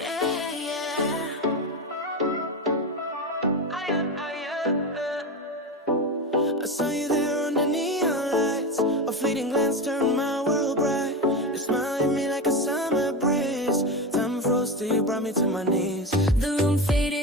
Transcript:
Yeah, yeah. I saw you there under neon lights. A fleeting glance turned my world bright. You smiled at me like a summer breeze. Time froze till you brought me to my knees. The room faded.